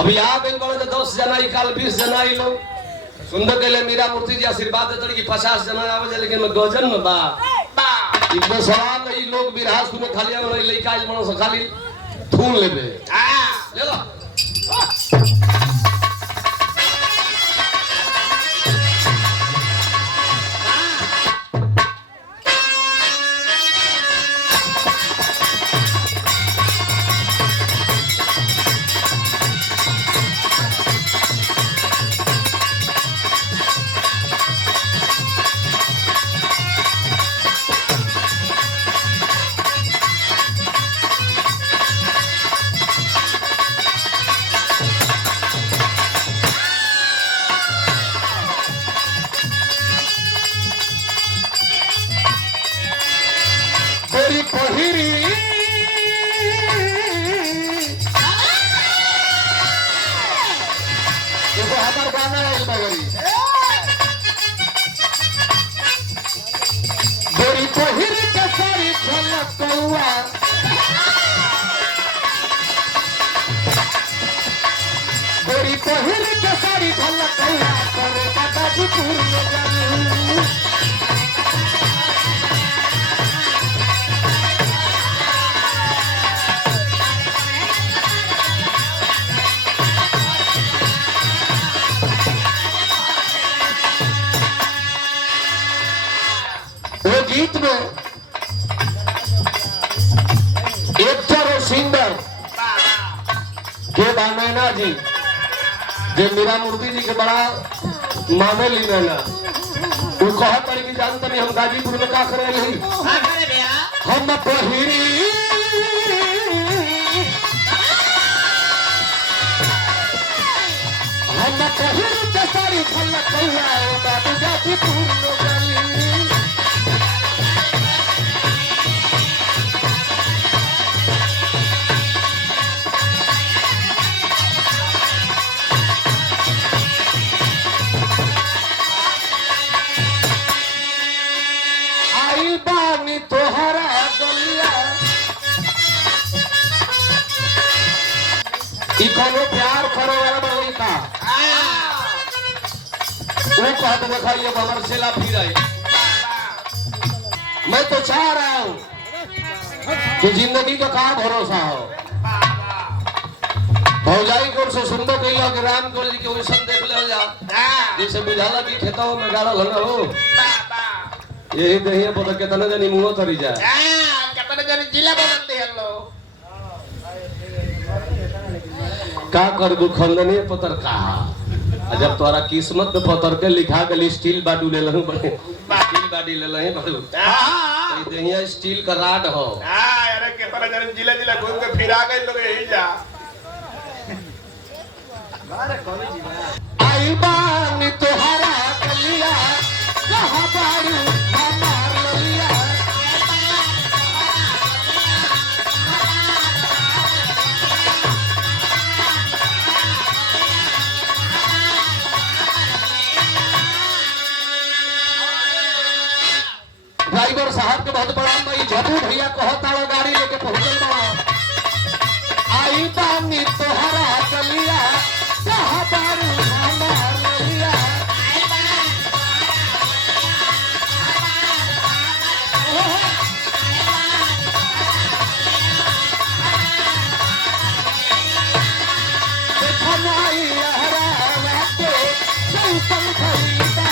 अभी आ गई बड़े 10 जना काल 20 जना लोग सुंदर के लिए मीरा मूर्ति जी आशीर्वाद देते कि 50 जना आवे लेकिन मैं गजन में बा इतने सवाल नहीं लोग बिरहा सुने खाली आवे लइका आज मनो से खाली थून लेबे ले लो गीत में एक्टर और सिंगर के नैना जी जे मीरा मूर्ति जी के बड़ा माने ली नैना वो कहा पड़ी कि जानते नहीं हम गाजीपुर में का करे रही हम पहिरी के सारी झलक गाजीपुर में प्यार करो वाला का वो कहते देखा ये बमर सेला फिर आई मैं तो चाह रहा हूं कि जिंदगी का क्या भरोसा हो भौजाई को से सुंदर कहियो कि राम को जी के वैसन देख ले जा जैसे बुझाला की खेतों में गाड़ा लगा हो यही दहिया पता कितना जनी मुंह तरी जाए कितना जनी जिला बदल दे लो का करबू खंडनी पतर का जब तोरा किस्मत में पतर के लिखा गली स्टील बाडू ले लहू बड़े स्टील बाडी ले लहे बाडू हां तो ये स्टील का राड हो हां अरे कितना जन जिला जिला घूम के फिर आ गए लोग यही जा मारे कौन जी आई बानी तोहरा कलिया कहां बारू हमार ललिया ड्राइवर साहब के बहुत बड़ा भाई झपू भैया कहता गाड़ी लेके पहुंचल बा आई बानी तोहरा चलिया कहां बारू हमार ललिया देखो नाई हरा वाटे संग खरीदा